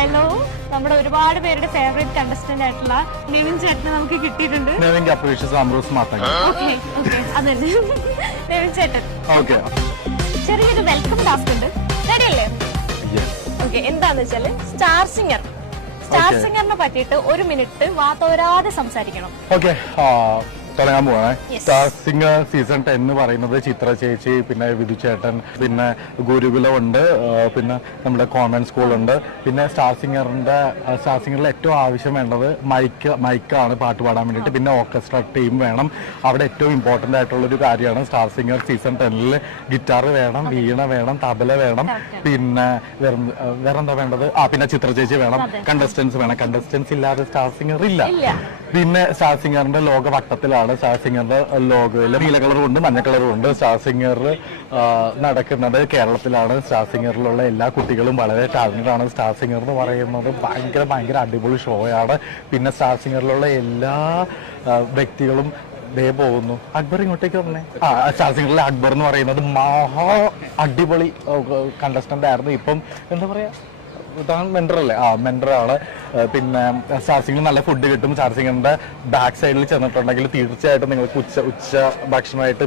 Hello, നമ്മുടെ ഒരുപാട് പേരുടെ ഫേവറേറ്റ് കണ്ടസ്റ്റന്റ് ആയിട്ടുള്ള നിവിൻ ചേട്ടനെ നമുക്ക് കിട്ടിയിട്ടുണ്ട്. അതല്ലേ നിവിൻ ചേട്ടൻ. ചെറിയൊരു വെൽക്കം ടാസ്ക് ഉണ്ട്. റെഡി അല്ലേ? ഓക്കെ, എന്താന്ന് വെച്ചാല് സ്റ്റാർ സിംഗറിനെ പറ്റിയിട്ട് 1 മിനിറ്റ് വാതോരാതെ സംസാരിക്കണം. തുടങ്ങാൻ പോവാണ്. സ്റ്റാർ സിംഗർ സീസൺ 10 എന്ന് പറയുന്നത് ചിത്ര ചേച്ചി, പിന്നെ വിധു ചേട്ടൻ, പിന്നെ ഗുരുകുലം ഉണ്ട്, പിന്നെ നമ്മുടെ കോൺവെന്റ് സ്കൂളുണ്ട്. പിന്നെ സ്റ്റാർ സിംഗറിൽ ഏറ്റവും ആവശ്യം വേണ്ടത് മൈക്കാണ് പാട്ട് പാടാൻ വേണ്ടിയിട്ട്. പിന്നെ ഓർക്കസ്ട്ര ടീം വേണം. അവിടെ ഏറ്റവും ഇമ്പോർട്ടൻ്റ് ആയിട്ടുള്ളൊരു കാര്യമാണ് സ്റ്റാർ സിംഗർ സീസൺ 10 ഗിറ്റാർ വേണം, വീണ വേണം, തബല വേണം. പിന്നെ വേറെന്താ വേണ്ടത്? പിന്നെ ചിത്ര ചേച്ചി വേണം. കണ്ടസ്റ്റൻസ് വേണം. കണ്ടസ്റ്റൻസ് ഇല്ലാതെ സ്റ്റാർ സിംഗർ ഇല്ല. പിന്നെ സ്റ്റാർ സിംഗറിന്റെ ലോക വട്ടത്തിലാണ്. സ്റ്റാർ സിംഗറിന്റെ ലോഗോയിൽ നീല കളറും ഉണ്ട്, മഞ്ഞ കളറും ഉണ്ട്. സ്റ്റാർ സിംഗർ നടക്കുന്നത് കേരളത്തിലാണ്. സ്റ്റാർ സിംഗറിലുള്ള എല്ലാ കുട്ടികളും വളരെ ടാലന്റഡ് ആണ്. സ്റ്റാർ സിംഗർ എന്ന് പറയുന്നത് ഭയങ്കര അടിപൊളി ഷോയാണ്. പിന്നെ സ്റ്റാർ സിംഗറിലുള്ള എല്ലാ വ്യക്തികളും പോകുന്നു. അക്ബർ ഇങ്ങോട്ടേക്ക് വന്നേ. സ്റ്റാർ സിംഗറിലെ അക്ബർ എന്ന് പറയുന്നത് മഹാ അടിപൊളി കണ്ടസ്റ്റന്റ് ആയിരുന്നു. ഇപ്പം എന്താ പറയാ, മെന്റർ അല്ലേ? മെന്ററാണ്. പിന്നെ സ്റ്റാർ സിംഗർ നല്ല ഫുഡ് കിട്ടും. സ്റ്റാർ സിംഗറിന്റെ ബാക്ക് സൈഡിൽ ചെന്നിട്ടുണ്ടെങ്കിൽ തീർച്ചയായിട്ടും നിങ്ങൾക്ക് ഉച്ച ഭക്ഷണമായിട്ട്